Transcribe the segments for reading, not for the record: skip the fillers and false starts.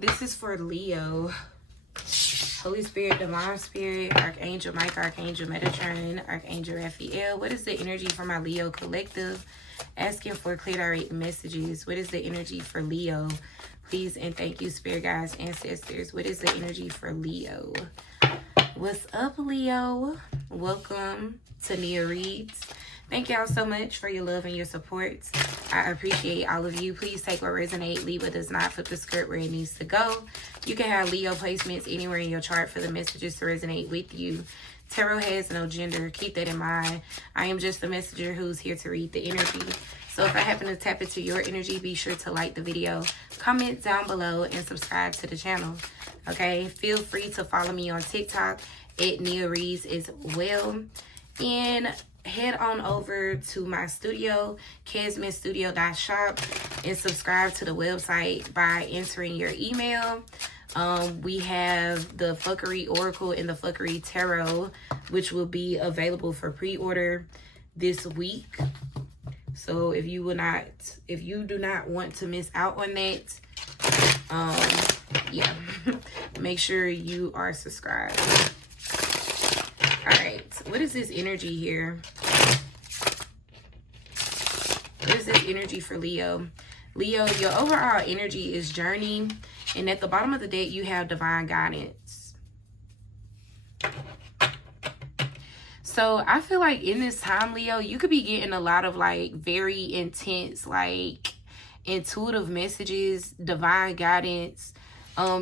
This is for Leo. Holy Spirit, Divine Spirit, Archangel Michael, Archangel Metatron, Archangel Raphael. What is the energy for my Leo collective? Asking for clear direct messages. What is the energy for Leo? Please and thank you, Spirit guides, ancestors. What is the energy for Leo? What's up, Leo? Welcome to Nia Reads. Thank y'all so much for your love and your support. I appreciate all of you. Please take what resonates, leave what does not, flip the script where it needs to go. You can have Leo placements anywhere in your chart for the messages to resonate with you. Tarot has no gender. Keep that in mind. I am just the messenger who's here to read the energy. So if I happen to tap into your energy, be sure to like the video, comment down below, and subscribe to the channel. Okay? Feel free to follow me on TikTok at Nia Reads as well. And head on over to my studio, casmanstudio.shop, and subscribe to the website by entering your email. We have the Fuckery Oracle and the Fuckery Tarot, which will be available for pre-order this week. So if you do not want to miss out on that, yeah, make sure you are subscribed. All right, what is this energy here? What is this energy for Leo? Leo, your overall energy is journey, and at the bottom of the deck, you have divine guidance. So I feel like in this time, Leo, you could be getting a lot of like very intense, like intuitive messages, divine guidance.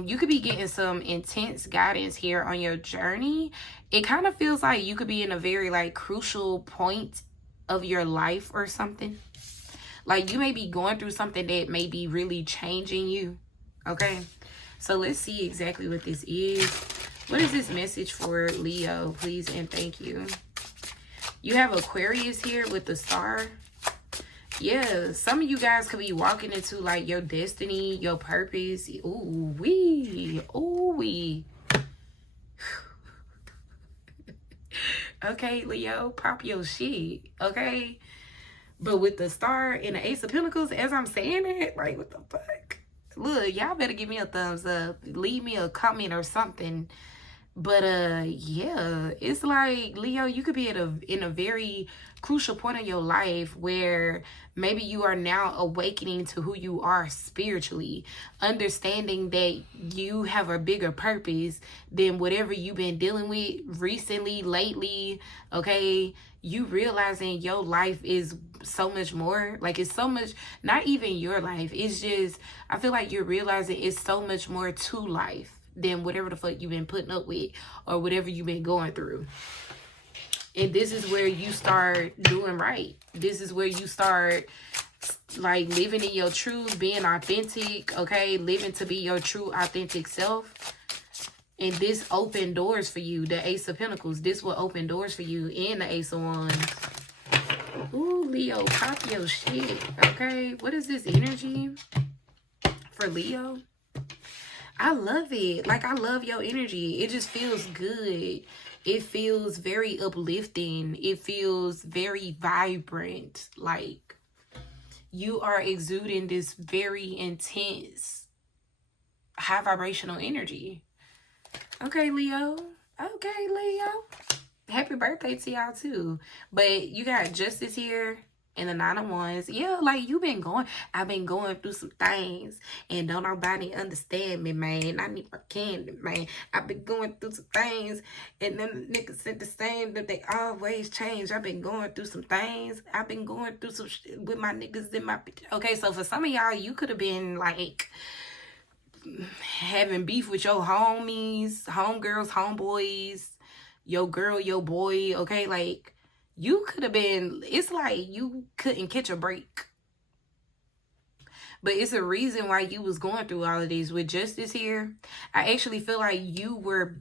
You could be getting some intense guidance here on your journey. It kind of feels like you could be in a very like crucial point of your life or something. Like you may be going through something that may be really changing you. Okay, so let's see exactly what this is. What is this message for Leo? Please and thank you. You have Aquarius here with the star. Yeah, some of you guys could be walking into like your destiny, your purpose. Ooh wee, ooh wee. Okay, Leo, pop your shit. Okay, but with the star and the Ace of Pentacles, as I'm saying it, like what the fuck? Look, y'all better give me a thumbs up, leave me a comment or something. But yeah, it's like Leo, you could be in a very crucial point of your life where maybe you are now awakening to who you are spiritually, understanding that you have a bigger purpose than whatever you've been dealing with recently, lately. Okay, you realizing your life is so much more, like it's so much, not even your life, it's just, I feel like you're realizing it's so much more to life than whatever the fuck you've been putting up with or whatever you've been going through. And this is where you start doing right. This is where you start like living in your truth, being authentic, okay? Living to be your true authentic self. And this open doors for you, the Ace of Pentacles. This will open doors for you, and the Ace of Wands. Ooh, Leo, pop your shit, okay? What is this energy for Leo? I love it. Like, I love your energy. It just feels good. It feels very uplifting. It feels very vibrant. Like, you are exuding this very intense, high vibrational energy. Okay, Leo. Okay, Leo. Happy birthday to y'all, too. But you got Justice here. And the 9 of Wands, yeah, like I've been going through some things, and don't nobody understand me, man. I need my candy, man. I've been going through some things, and then the niggas said the same, that they always change. I've been going through some things. I've been going through some shit with my niggas in my, okay, so for some of y'all, you could have been like having beef with your homies, homegirls, homeboys, your girl, your boy, okay, like, you could have been, it's like you couldn't catch a break. But it's a reason why you was going through all of these. With Justice here, I actually feel like you were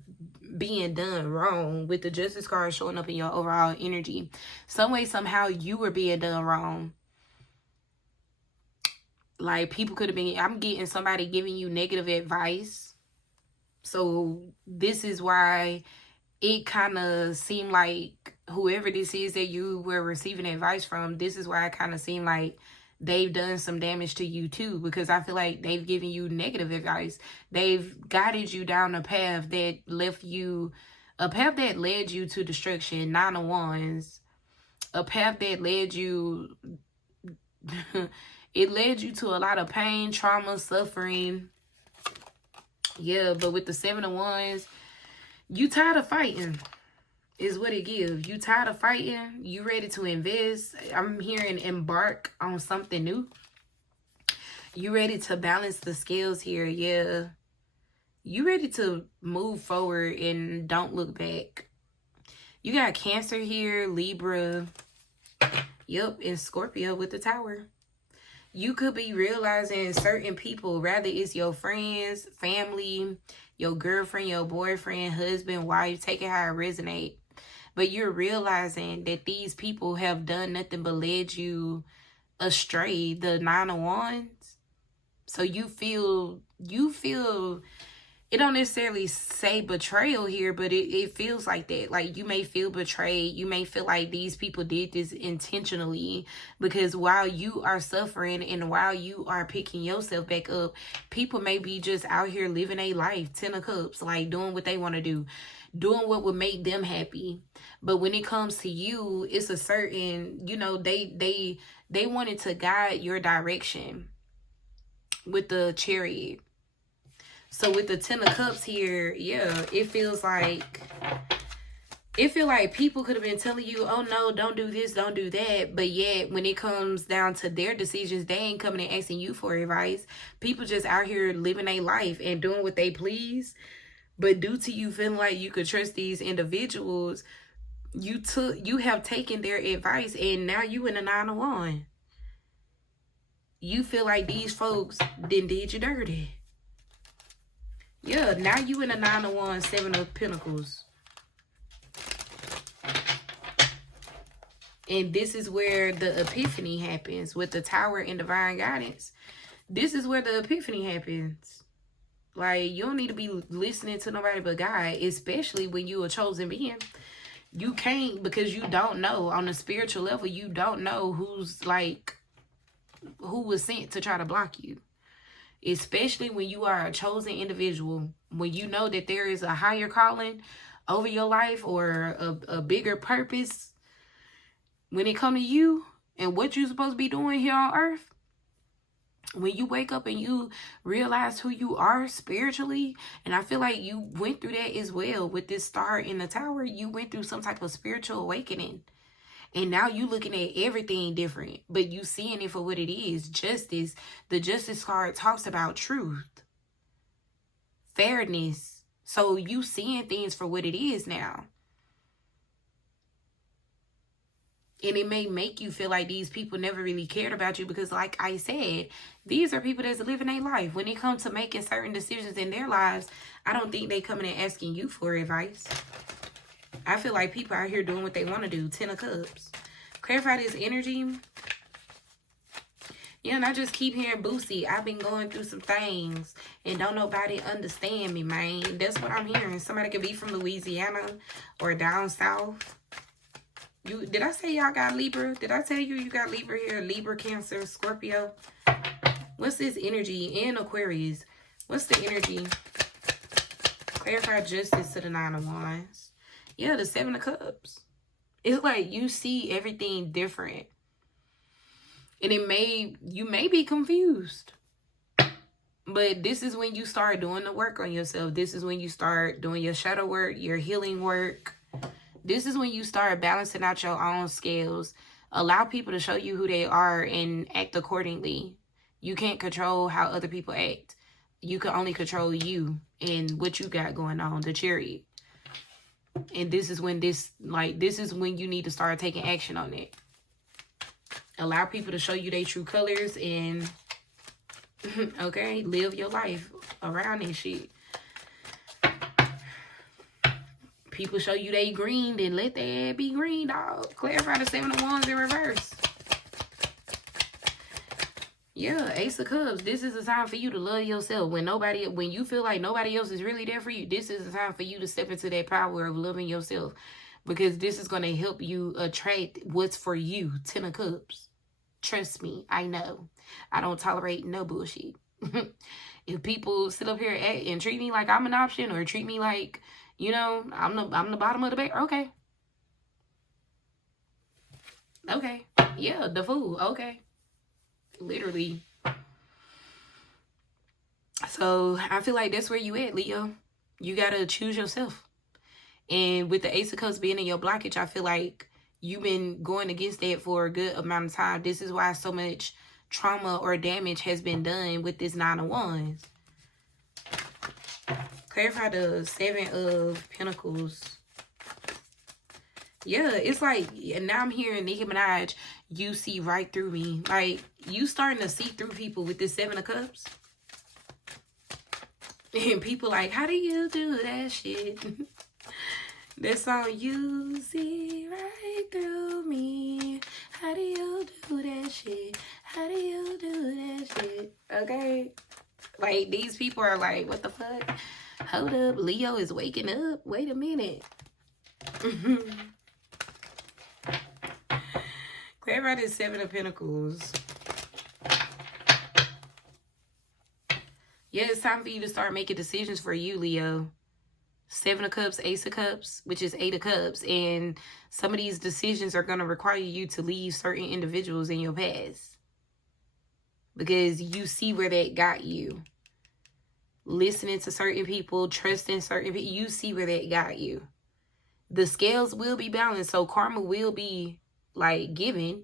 being done wrong with the Justice card showing up in your overall energy. Some way, somehow, you were being done wrong. Like, people could have been, I'm getting somebody giving you negative advice. So this is why it kind of seemed like whoever this is that you were receiving advice from, this is why it kind of seemed like they've done some damage to you too, because I feel like they've given you negative advice. They've guided you down a path that left you, a path that led you to destruction. 9 of Wands, a path that led you it led you to a lot of pain, trauma, suffering. Yeah, but with the 7 of Wands, you tired of fighting is what it gives. You tired of fighting. You ready to invest. I'm hearing embark on something new. You ready to balance the scales here. Yeah. You ready to move forward and don't look back. You got Cancer here, Libra. Yep, and Scorpio with the Tower. You could be realizing certain people, rather it's your friends, family, your girlfriend, your boyfriend, husband, wife, take it how it resonates. But you're realizing that these people have done nothing but led you astray. The 9 of Wands. So you feel, it don't necessarily say betrayal here, but it feels like that. Like you may feel betrayed. You may feel like these people did this intentionally, because while you are suffering and while you are picking yourself back up, people may be just out here living a life, 10 of Cups, like doing what they want to do, doing what would make them happy. But when it comes to you, it's a certain, you know, they wanted to guide your direction with the Chariot. So with the 10 of Cups here, yeah, it feels like people could have been telling you, oh no, don't do this, don't do that. But yet when it comes down to their decisions, they ain't coming and asking you for advice. People just out here living a life and doing what they please. But due to you feeling like you could trust these individuals, you have taken their advice, and now you in a 9 of Wands. You feel like these folks did you dirty. Yeah, now you in a 9 of Wands, 7 of Pentacles. And this is where the epiphany happens with the Tower and divine guidance. This is where the epiphany happens. Like, you don't need to be listening to nobody but God, especially when you a chosen being. You can't, because you don't know. On a spiritual level, you don't know who's like, who was sent to try to block you. Especially when you are a chosen individual, when you know that there is a higher calling over your life or a bigger purpose. When it comes to you and what you're supposed to be doing here on earth, when you wake up and you realize who you are spiritually, and I feel like you went through that as well with this star in the Tower. You went through some type of spiritual awakening. And now you looking at everything different, but you seeing it for what it is. Justice. The Justice card talks about truth, fairness. So you seeing things for what it is now. And it may make you feel like these people never really cared about you, because like I said, these are people that's living their life. When it comes to making certain decisions in their lives, I don't think they coming and asking you for advice. I feel like people out here doing what they want to do. 10 of Cups. Clarify this energy. Yeah, and I just keep hearing Boosie. I've been going through some things and don't nobody understand me, man. That's what I'm hearing. Somebody could be from Louisiana or down south. Did I say y'all got Libra? Did I tell you got Libra here? Libra, Cancer, Scorpio. What's this energy? And Aquarius. What's the energy? Clarify justice to the 9 of Wands. Yeah, the 7 of Cups. It's like you see everything different. And you may be confused. But this is when you start doing the work on yourself. This is when you start doing your shadow work, your healing work. This is when you start balancing out your own scales. Allow people to show you who they are and act accordingly. You can't control how other people act. You can only control you and what you got going on, the Chariot. And this is when this is when you need to start taking action on it. Allow people to show you their true colors and, okay, live your life around this shit. People show you they green, then let that be green, dog. Clarify the 7 of Wands in reverse. Yeah, Ace of Cups. This is a time for you to love yourself. When you feel like nobody else is really there for you, this is a time for you to step into that power of loving yourself. Because this is going to help you attract what's for you. 10 of Cups. Trust me, I know. I don't tolerate no bullshit. If people sit up here and treat me like I'm an option, or treat me like, you know, I'm the bottom of the barrel, okay. Okay. Yeah, the fool. Okay. Literally. So I feel like that's where you at, Leo. You gotta choose yourself. And with the Ace of Cups being in your blockage, I feel like you've been going against that for a good amount of time. This is why so much trauma or damage has been done with this Nine of Wands. Clarify the Seven of Pentacles. Yeah, it's like, and now I'm hearing Nicki Minaj, you see right through me. Like, you starting to see through people with this Seven of Cups. And people like, how do you do that shit? That song, you see right through me. How do you do that shit? How do you do that shit? Okay? Like, these people are like, what the fuck? Hold up, Leo is waking up. Wait a minute. Clarify this Seven of Pentacles. Yeah, it's time for you to start making decisions for you, Leo. Seven of Cups, Ace of Cups, which is Eight of Cups. And some of these decisions are going to require you to leave certain individuals in your past. Because you see where that got you. Listening to certain people, trusting certain people, you see where that got you. The scales will be balanced, so karma will be, like, given.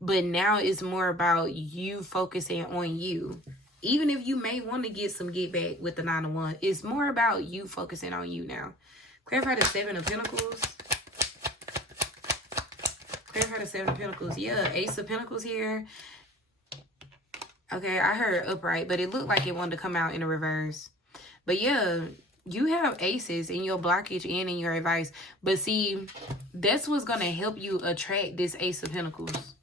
But now it's more about you focusing on you. Even if you may want to get some get back with the Nine of Wands, it's more about you focusing on you now. Clarify the Seven of Pentacles. Clarify the Seven of Pentacles. Yeah, Ace of Pentacles here. Okay, I heard upright, but it looked like it wanted to come out in a reverse. But yeah, you have aces in your blockage and in your advice. But see, that's what's going to help you attract this Ace of Pentacles.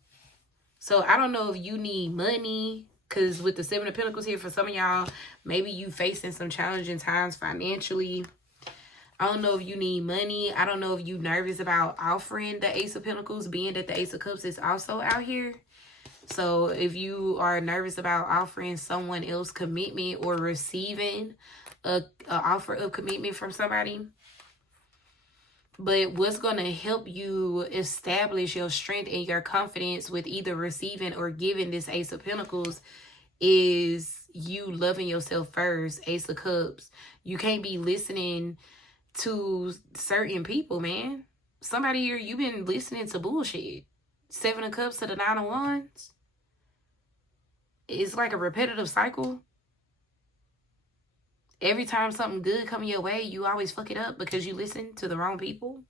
So I don't know if you need money. Because with the Seven of Pentacles here, for some of y'all, maybe you facing some challenging times financially. I don't know if you need money. I don't know if you nervous about offering the Ace of Pentacles, being that the Ace of Cups is also out here. So if you are nervous about offering someone else commitment or receiving a offer of commitment from somebody. But what's going to help you establish your strength and your confidence with either receiving or giving this Ace of Pentacles is you loving yourself first, Ace of Cups. You can't be listening to certain people, man. Somebody here, you've been listening to bullshit. Seven of Cups to the Nine of Wands. It's like a repetitive cycle. Every time something good comes your way, you always fuck it up because you listen to the wrong people.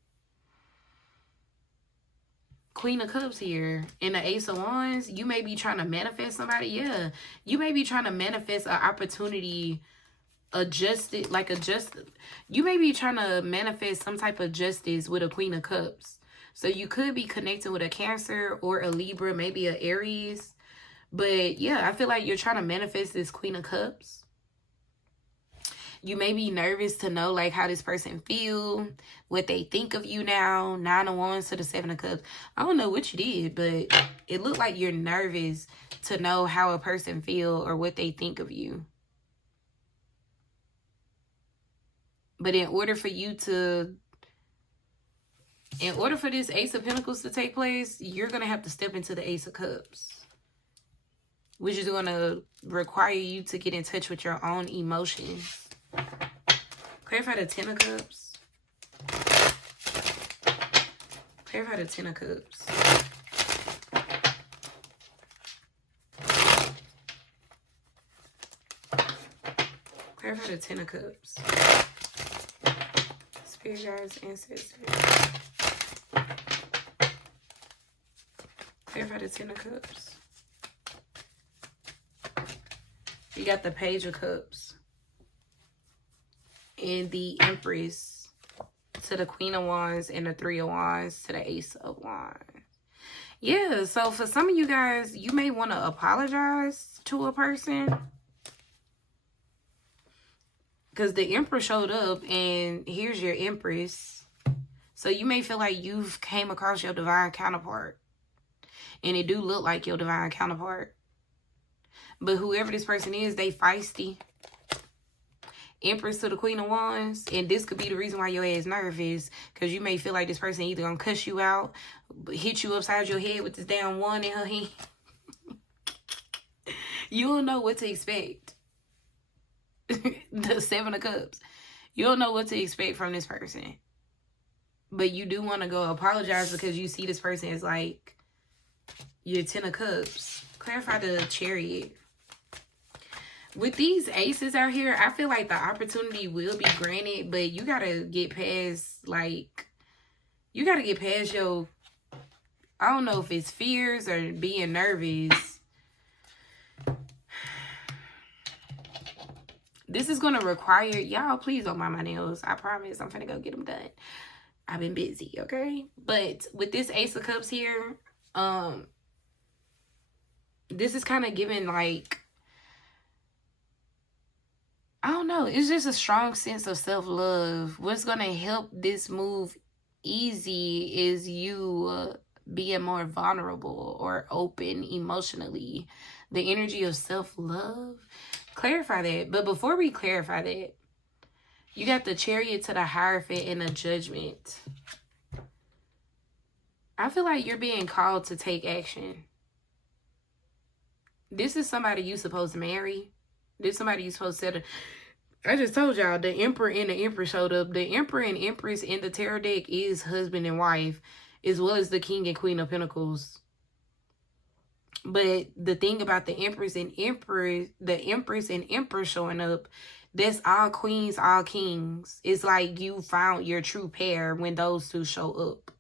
Queen of Cups here. And the Ace of Wands, you may be trying to manifest somebody. Yeah. You may be trying to manifest an opportunity you may be trying to manifest some type of justice with a Queen of Cups. So you could be connecting with a Cancer or a Libra, maybe an Aries. But yeah, I feel like you're trying to manifest this Queen of Cups. You may be nervous to know, like, how this person feel, what they think of you now. Nine of Wands to the Seven of Cups. I don't know what you did, but it looked like you're nervous to know how a person feel or what they think of you. But in order for this Ace of Pentacles to take place, you're going to have to step into the Ace of Cups, which is going to require you to get in touch with your own emotions. Clarify the Ten of Cups. Clarify the Ten of Cups. Clarify the Ten of Cups. Spirit guides, ancestors. Clarify the Ten of Cups. You got the Page of Cups. And the Empress to the Queen of Wands and the Three of Wands to the Ace of Wands. Yeah, so for some of you guys, you may want to apologize to a person. Because the Emperor showed up and here's your Empress. So you may feel like you've came across your divine counterpart. And it do look like your divine counterpart. But whoever this person is, they feisty. Empress to the Queen of Wands. And this could be the reason why your ass nervous. Because you may feel like this person either gonna cuss you out, hit you upside your head with this damn wand in her hand. You don't know what to expect. The 7 of Cups. You don't know what to expect from this person. But you do want to go apologize because you see this person as like your 10 of Cups. Clarify the Chariot. With these aces out here, I feel like the opportunity will be granted, but you got to get past, like, you got to get past your, I don't know if it's fears or being nervous. This is going to require, y'all, please don't mind my nails. I promise I'm finna go get them done. I've been busy, okay? But with this Ace of Cups here, this is kind of giving, like, I don't know. It's just a strong sense of self-love. What's going to help this move easy is you being more vulnerable or open emotionally. The energy of self-love. Clarify that. But before we clarify that, you got the Chariot to the Hierophant and the Judgment. I feel like you're being called to take action. This is somebody you're supposed to marry. This is somebody you're supposed to settle. I just told y'all the Emperor and the Empress showed up. The Emperor and Empress in the tarot deck is husband and wife, as well as the King and Queen of Pentacles. But the thing about the Empress and Emperor showing up, that's all queens, all kings. It's like you found your true pair when those two show up.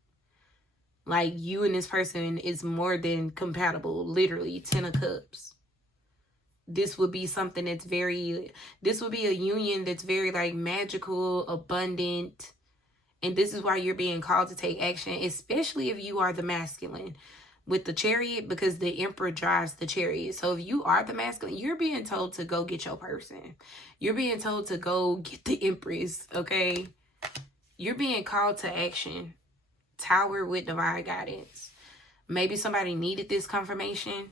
Like you and this person is more than compatible. Literally, 10 of Cups. This would be something that's very, this would be a union that's very like magical, abundant. And this is why you're being called to take action, especially if you are the masculine with the Chariot, because the Emperor drives the Chariot. So if you are the masculine, you're being told to go get your person. You're being told to go get the Empress, okay? You're being called to action. Tower with divine guidance. Maybe somebody needed this confirmation.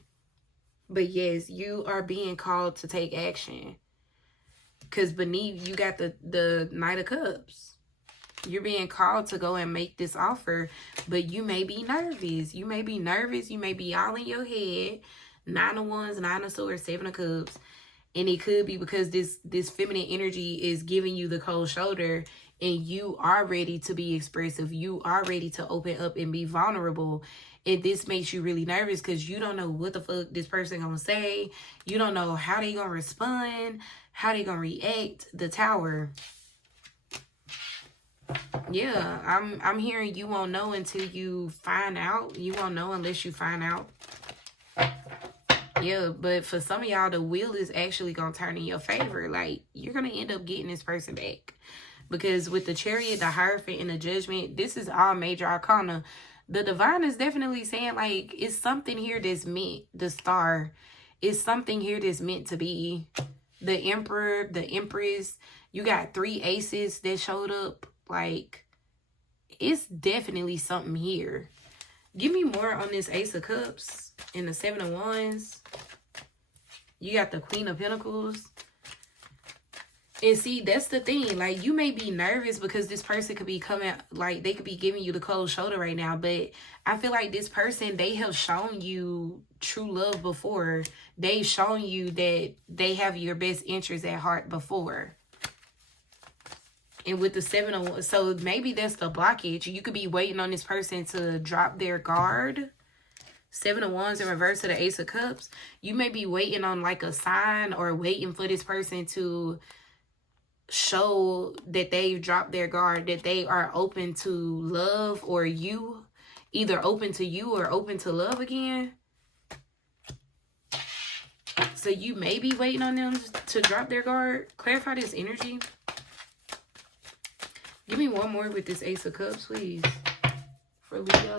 But yes, you are being called to take action. Because beneath, you got the Knight of Cups. You're being called to go and make this offer. But you may be nervous. You may be nervous. You may be all in your head. 9 of Wands, 9 of Swords, 7 of Cups. And it could be because this feminine energy is giving you the cold shoulder. And you are ready to be expressive. You are ready to open up and be vulnerable. And this makes you really nervous because you don't know what the fuck this person gonna say. You don't know how they gonna respond, how they gonna react. The Tower. Yeah, I'm hearing you won't know until you find out. You won't know unless you find out. Yeah, but for some of y'all, the wheel is actually gonna turn in your favor. Like, you're gonna end up getting this person back. Because with the Chariot, the Hierophant, and the Judgment, this is all major arcana. The divine is definitely saying, like, it's something here that's meant. The Star is something here that's meant to be. The Emperor, the Empress, you got 3 aces that showed up. Like, it's definitely something here. Give me more on this Ace of Cups and the 7 of Wands. You got the Queen of Pentacles. And see, that's the thing. Like, you may be nervous because this person could be coming, like, they could be giving you the cold shoulder right now. But I feel like this person, they have shown you true love before. They've shown you that they have your best interest at heart before. And with the 7 of Wands, so maybe that's the blockage. You could be waiting on this person to drop their guard. 7 of Wands in reverse to the Ace of Cups. You may be waiting on, like, a sign or waiting for this person to show that they've dropped their guard, that they are open to love, or you either open to you or open to love again. So you may be waiting on them to drop their guard. Clarify this energy. Give me one more with this Ace of Cups, please, for Leo.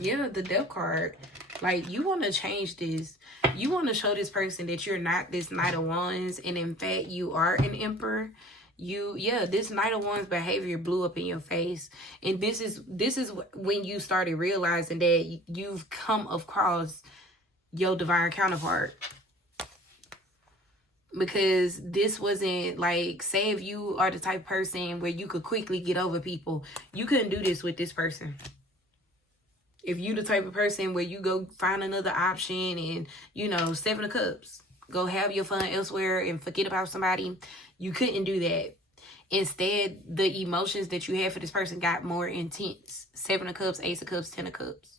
Yeah, the Death card. Like, you want to change this. You want to show this person that you're not this Knight of Wands, and in fact, you are an Emperor. This Knight of Wands behavior blew up in your face. And this is when you started realizing that you've come across your divine counterpart. Because this wasn't like, say if you are the type of person where you could quickly get over people, you couldn't do this with this person. If you the type of person where you go find another option and, you know, 7 of Cups, go have your fun elsewhere and forget about somebody, you couldn't do that. Instead, the emotions that you had for this person got more intense. 7 of Cups, Ace of Cups, 10 of Cups.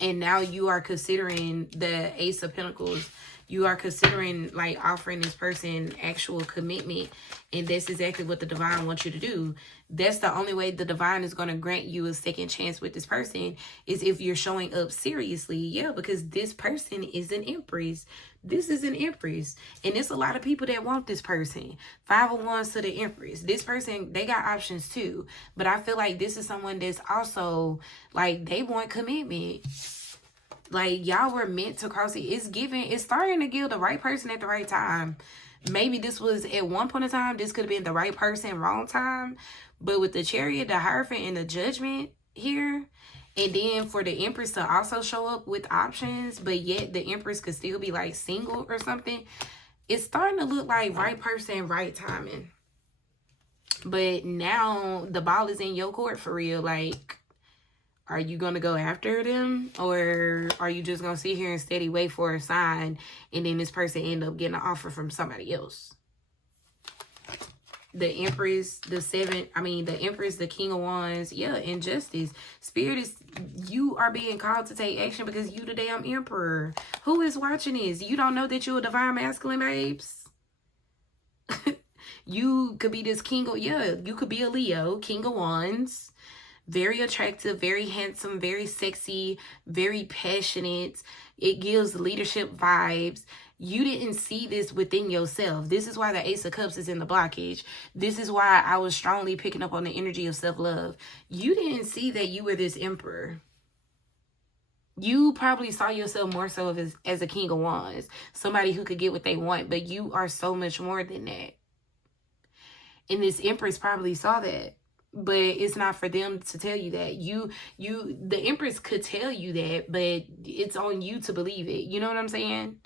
And now you are considering the Ace of Pentacles. You are considering like offering this person actual commitment. And that's exactly what the divine wants you to do. That's the only way the divine is going to grant you a second chance with this person, is if you're showing up seriously. Yeah, because this person is an Empress. This is an Empress. And there's a lot of people that want this person. 5 of Wands to the Empress. This person, they got options too. But I feel like this is someone that's also like, they want commitment. Like, y'all were meant to cross it. It's starting to give the right person at the right time. Maybe this was at one point in time, this could have been the right person, wrong time. But with the Chariot, the Hierophant, and the Judgment here, and then for the Empress to also show up with options, but yet the Empress could still be like single or something, it's starting to look like right person, right timing. But now the ball is in your court for real. Like, are you going to go after them, or are you just going to sit here and steady wait for a sign, and then this person end up getting an offer from somebody else? The Empress, the Empress, the King of Wands, yeah, Injustice. Spirit is, you are being called to take action because you the damn Emperor. Who is watching this? You don't know that you're a divine masculine, babes? You could be this king of, you could be a Leo, King of Wands. Very attractive, very handsome, very sexy, very passionate. It gives leadership vibes. You didn't see this within yourself. This is why the Ace of Cups is in the blockage. This is why I was strongly picking up on the energy of self-love. You didn't see that you were this Emperor. You probably saw yourself more so as a King of Wands. Somebody who could get what they want. But you are so much more than that. And this Empress probably saw that. But it's not for them to tell you that. The Empress could tell you that, but it's on you to believe it. You know what I'm saying?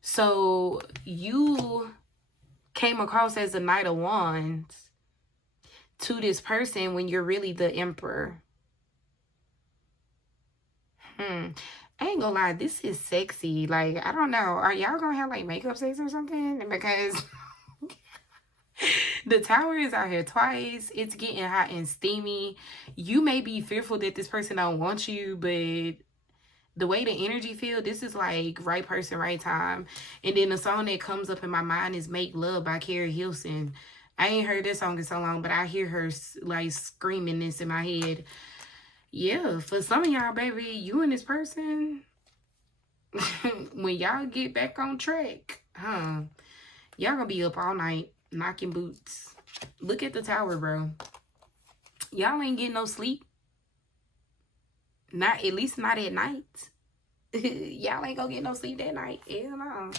So you came across as a Knight of Wands to this person when you're really the Emperor. I ain't gonna lie, this is sexy. Like, I don't know. Are y'all gonna have like makeup sex or something? Because the Tower is out here twice. It's getting hot and steamy. You may be fearful that this person don't want you, but the way the energy feel, this is like right person, right time. And then the song that comes up in my mind is Make Love by Carrie Hilson. I ain't heard this song in so long, but I hear her like screaming this in my head. Yeah, for some of y'all, baby, you and this person, when y'all get back on track, y'all gonna be up all night knocking boots. Look at the Tower, bro. Y'all ain't getting no sleep. Not, at least not at night. Y'all ain't gonna get no sleep that night. Hell no.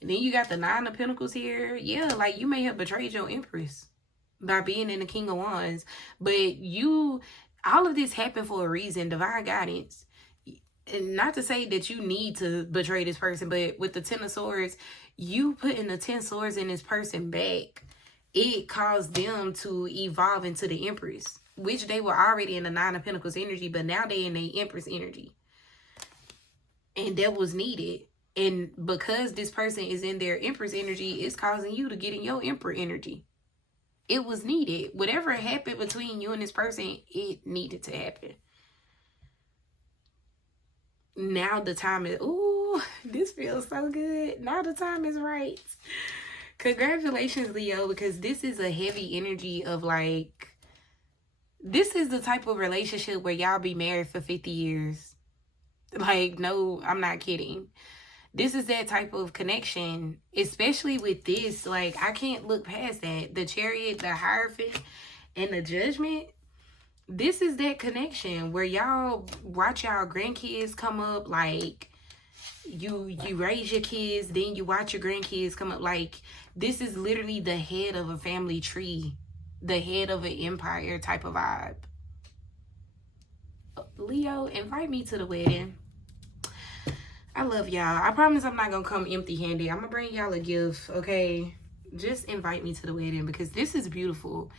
And then you got the 9 of Pentacles here. Yeah, like you may have betrayed your Empress by being in the King of Wands. But all of this happened for a reason. Divine guidance. And not to say that you need to betray this person, but with the 10 of Swords, you putting the 10 swords in this person back, it caused them to evolve into the Empress, which they were already in the 9 of Pentacles energy, but now they in the Empress energy. And that was needed. And because this person is in their Empress energy, it's causing you to get in your Emperor energy. It was needed. Whatever happened between you and this person, it needed to happen. Now the time is, ooh, this feels so good. Now the time is right. Congratulations, Leo, because this is a heavy energy of like, this is the type of relationship where y'all be married for 50 years. Like, no, I'm not kidding. This is that type of connection, especially with this. Like, I can't look past that. The Chariot, the Hierophant, and the Judgment. This is that connection where y'all watch y'all grandkids come up. Like, You raise your kids, then you watch your grandkids come up. Like, this is literally the head of a family tree, the head of an empire type of vibe. Leo, invite me to the wedding. I love y'all. I promise I'm not gonna come empty-handed. I'm gonna bring y'all a gift, okay? Just invite me to the wedding, because this is beautiful.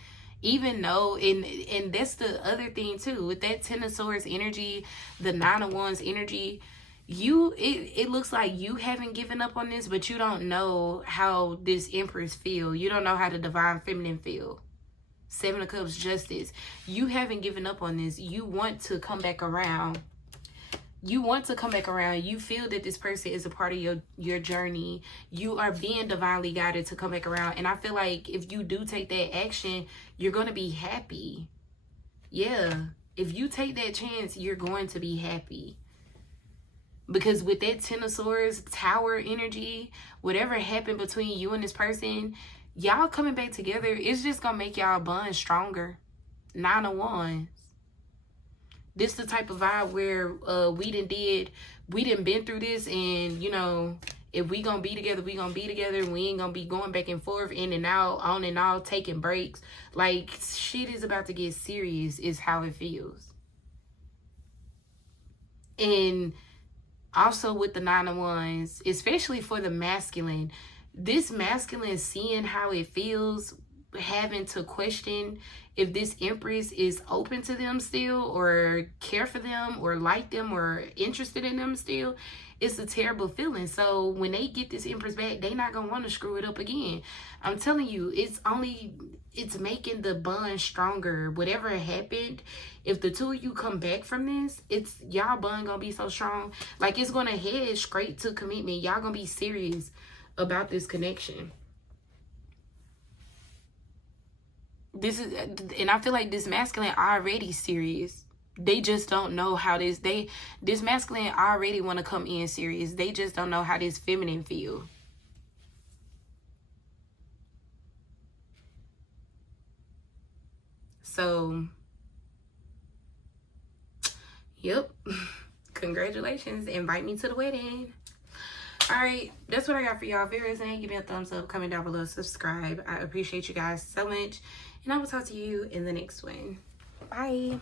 Even though, and that's the other thing too, with that Ten of Swords energy, the Nine of Wands energy, it looks like you haven't given up on this, but you don't know how this Empress feel. You don't know how the Divine Feminine feel. Seven of Cups, Justice. You haven't given up on this. You want to come back around. You want to come back around. You feel that this person is a part of your journey. You are being divinely guided to come back around. And I feel like if you do take that action, you're going to be happy. Yeah. If you take that chance, you're going to be happy. Because with that Ten of Swords, Tower energy, whatever happened between you and this person, y'all coming back together, it's just going to make y'all bond stronger. Nine of Wands. This the type of vibe where we done been through this, and, you know, if we gonna be together, we gonna be together. We ain't gonna be going back and forth, in and out, on and off, taking breaks. Like, shit is about to get serious is how it feels. And also with the Nine of Wands, especially for the masculine, this masculine seeing how it feels, having to question if this Empress is open to them still, or care for them, or like them, or interested in them still, it's a terrible feeling. So when they get this Empress back, they not gonna want to screw it up again. I'm telling you, it's making the bond stronger. Whatever happened, if the two of you come back from this, it's y'all bond gonna be so strong. Like, it's gonna head straight to commitment. Y'all gonna be serious about this connection. This is, and I feel like this masculine already serious. They just don't know how this masculine already want to come in serious. They just don't know how this feminine feel. So, yep. Congratulations. Invite me to the wedding. Alright, that's what I got for y'all. If it resonated, give me a thumbs up, comment down below, subscribe. I appreciate you guys so much. And I will talk to you in the next one. Bye.